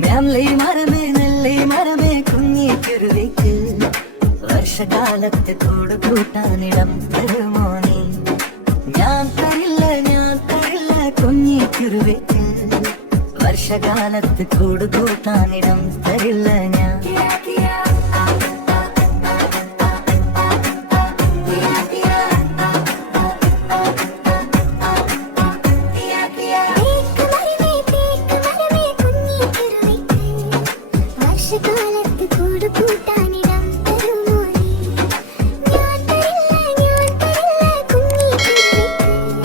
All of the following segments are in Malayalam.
നെല്ലി മരമേ കുഞ്ഞിക്കുരുവിക്ക് വർഷകാലത്ത് കൂട് കൂട്ടാനിടം തരുമോ നീ? ഞാൻ തരില്ല കുഞ്ഞിക്കുരുവിക്ക് വർഷകാലത്ത് കൂട് കൂട്ടാനിടം തരില്ല ഞാൻ. വർഷകാലത്ത് കൂട് കൂട്ടാനിടം തരുമോ നീ? ഞാൻ തരില്ല കുഞ്ഞിക്കുരുവിക്ക്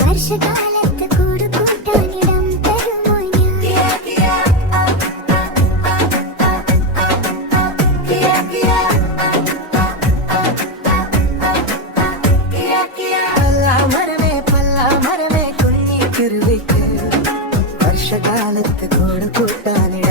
വർഷകാലത്ത് കൂട് കൂട്ടാനിടം തരുമോ മരമേ കുഞ്ഞിക്കുരുവിക്ക് വർഷകാലത്ത് കൂട് കൂട്ടാനിടം